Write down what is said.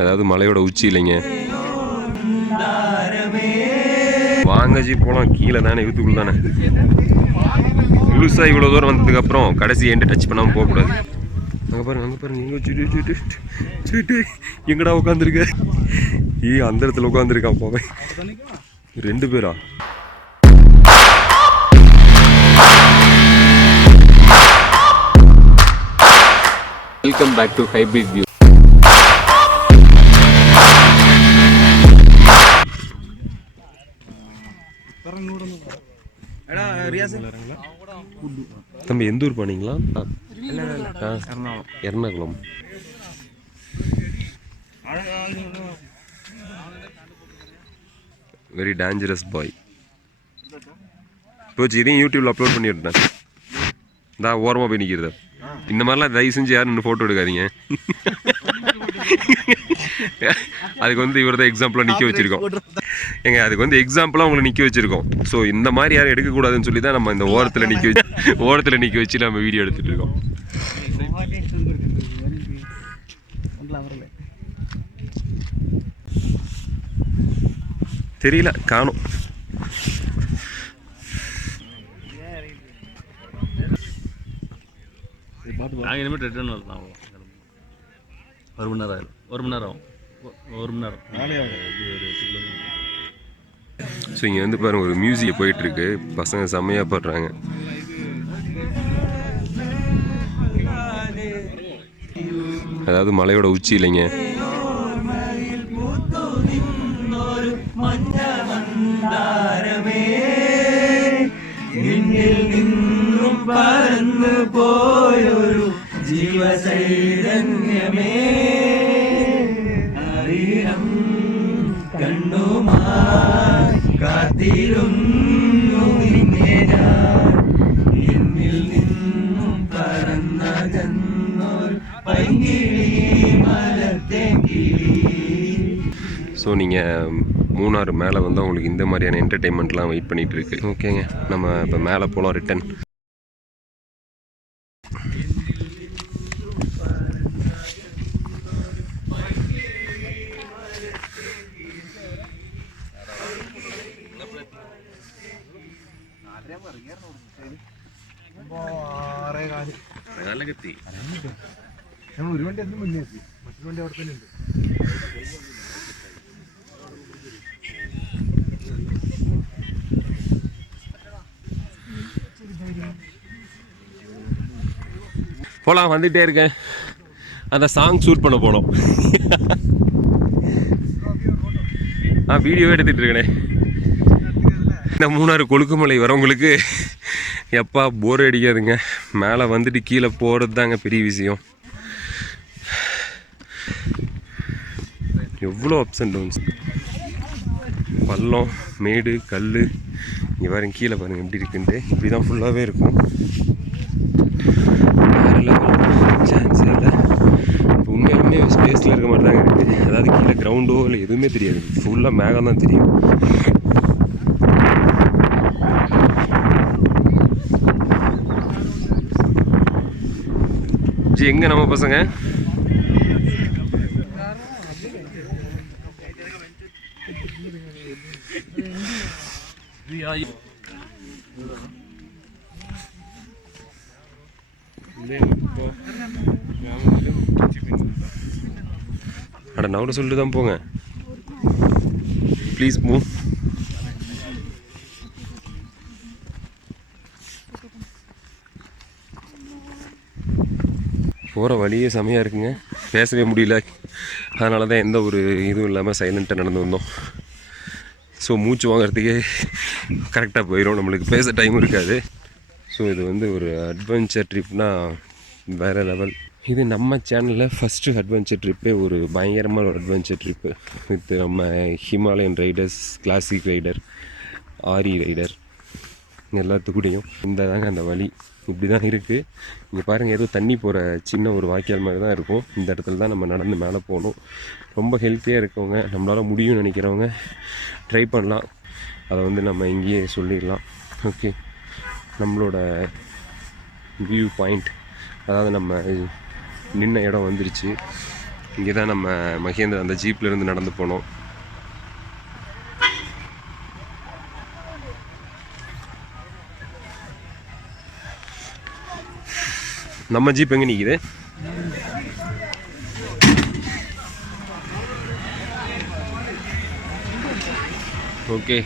அதாவது மலையோட உச்சி இல்லைங்க. வாங்க ஜி போகலாம். கீழே தானே யூத்துக்குள்ள தானே முழுசாக இவ்வளோ தூரம் வந்ததுக்கப்புறம் கடைசி எண்டு டச் பண்ணாமல் போகக்கூடாது. அங்கே பாருங்க அங்கே பாருங்க எங்கே எங்கடா உட்காந்துருக்க? அந்த இடத்துல உட்காந்துருக்கான் போவேன். 2 பேரா? Welcome back to hybrid view. தம்பி எந்த ஊர் போனீங்களா? எர்ணாகுளம். Very dangerous boy. போச்சு, இதையும் யூடியூப்ல அப்லோட் பண்ணிவிட்டேன். தான் ஓரமாக போய் நிற்கிறது. இந்த மாதிரிலாம் தயவு செஞ்சு யாரும் இன்னும் ஃபோட்டோ எடுக்காதீங்க. அதுக்கு வந்து இவர் தான் எக்ஸாம்பிளாக நிற்க வச்சுருக்கோம். ஏங்க அதுக்கு வந்து எக்ஸாம்பிளாக உங்களை நிற்க வச்சுருக்கோம். ஸோ இந்த மாதிரி யாரும் எடுக்கக்கூடாதுன்னு சொல்லி தான் நம்ம இந்த ஓரத்தில் நிற்க வச்சு நம்ம வீடியோ எடுத்துகிட்டு இருக்கோம். தெரியல, காணும். நாங்கள் இனிமேல் ரிட்டர்ன் வரலாம். 1 மணி நேரம் ஆகும். 1 மணி நேரம். ஸோ இங்கே வந்து பாருங்கள், ஒரு மியூசியம் போயிட்டுருக்கு. பசங்க செம்மையாக பாடுறாங்க. அதாவது மலையோட உச்சி இல்லைங்க. பறந்து போயொரு ജീവചൈതന്യമേ ആയിരം കണ്ണുമായി കാത്തിരുന്നു നിന്നെ ഞാൻ എന്നിൽ നിന്നും പറന്നകന്നൊരു പൈങ്കിളി മലത്തെ കിളി. ஸோ நீங்கள் மூணாறு மேலே வந்து உங்களுக்கு இந்த மாதிரியான என்டர்டெயின்மெண்ட்லாம் வெயிட் பண்ணிகிட்டு இருக்கு. ஓகேங்க, நம்ம இப்போ மேலே போகலாம். ரிட்டன் ഒരു വണ്ടി അതിന് മുന്നേ എത്തി, മറ്റൊരു വണ്ടി അവിടെ തന്നെ ഉണ്ട്. போகலாம், வந்துகிட்டே இருக்கேன். அந்த சாங் ஷூட் பண்ண போனோம். வீடியோவே எடுத்துகிட்டு இருக்கேனே. இந்த மூணாறு கொழுக்குமலை வரவங்களுக்கு எப்பா போர் அடிக்காதுங்க. மேலே வந்துட்டு கீழே போகிறது தாங்க பெரிய விஷயம். எவ்வளோ அப்ஸ் அண்ட் டவுன்ஸ், பள்ளம் மேடு கல். இங்கே பாருங்க, கீழே பாருங்கள் எப்படி இருக்குன்ட்டு. இப்படி தான் ஃபுல்லாகவே இருக்கும். சான்ஸ் இல்லை. இப்போ உண்மையாலுமே ஸ்பேஸில் இருக்க மாதிரி தாங்க இருக்குது. அதாவது கீழே கிரவுண்டோ இல்லை எதுவுமே தெரியாது, ஃபுல்லாக மேகம் தான் தெரியும். ஜி எங்கே நம்ம பசங்க? அட நான் சொல்லிட்டு தான் போங்க, ப்ளீஸ் மூவ். போகிற வழியே செமையாக இருக்குங்க. பேசவே முடியல. அதனால தான் எந்த ஒரு இதுவும் இல்லாமல் சைலண்ட்டாக நடந்து வந்தோம். ஸோ மூச்சு வாங்கிறதுக்கே கரெக்டாக போயிடும், நம்மளுக்கு பேச டைம் இருக்காது. ஸோ இது வந்து ஒரு அட்வென்ச்சர் ட்ரிப்னால் வேறு லெவல். இது நம்ம சேனலில் ஃபஸ்ட்டு அட்வென்ச்சர் ட்ரிப்பே ஒரு பயங்கரமான ஒரு அட்வென்ச்சர் ட்ரிப்பு வித் நம்ம ஹிமாலயன் ரைடர்ஸ், கிளாசிக் ரைடர், ஆரி ரைடர் எல்லாத்துக்கூடையும். இந்த தாங்க அந்த வழி இப்படி தான் இருக்குது. இங்கே பாருங்கள், ஏதோ தண்ணி போகிற சின்ன ஒரு வாய்க்கால் மாதிரி தான் இருக்கும். இந்த இடத்துல தான் நம்ம நடந்து மேலே போகணும். ரொம்ப ஹெல்த்தியாக இருக்கவங்க, நம்மளால் முடியும்னு நினைக்கிறவங்க ட்ரை பண்ணலாம். அதை வந்து நம்ம இங்கேயே சொல்லிடலாம். ஓகே, நம்மளோட வியூ பாயிண்ட், அதாவது நம்ம நின்ன இடம் வந்துருச்சு. இங்கே தான் நம்ம மகேந்திரா அந்த ஜீப்லேருந்து நடந்து போனோம். நம்ம ஜீப் எங்கே நிற்கிது? ஓகே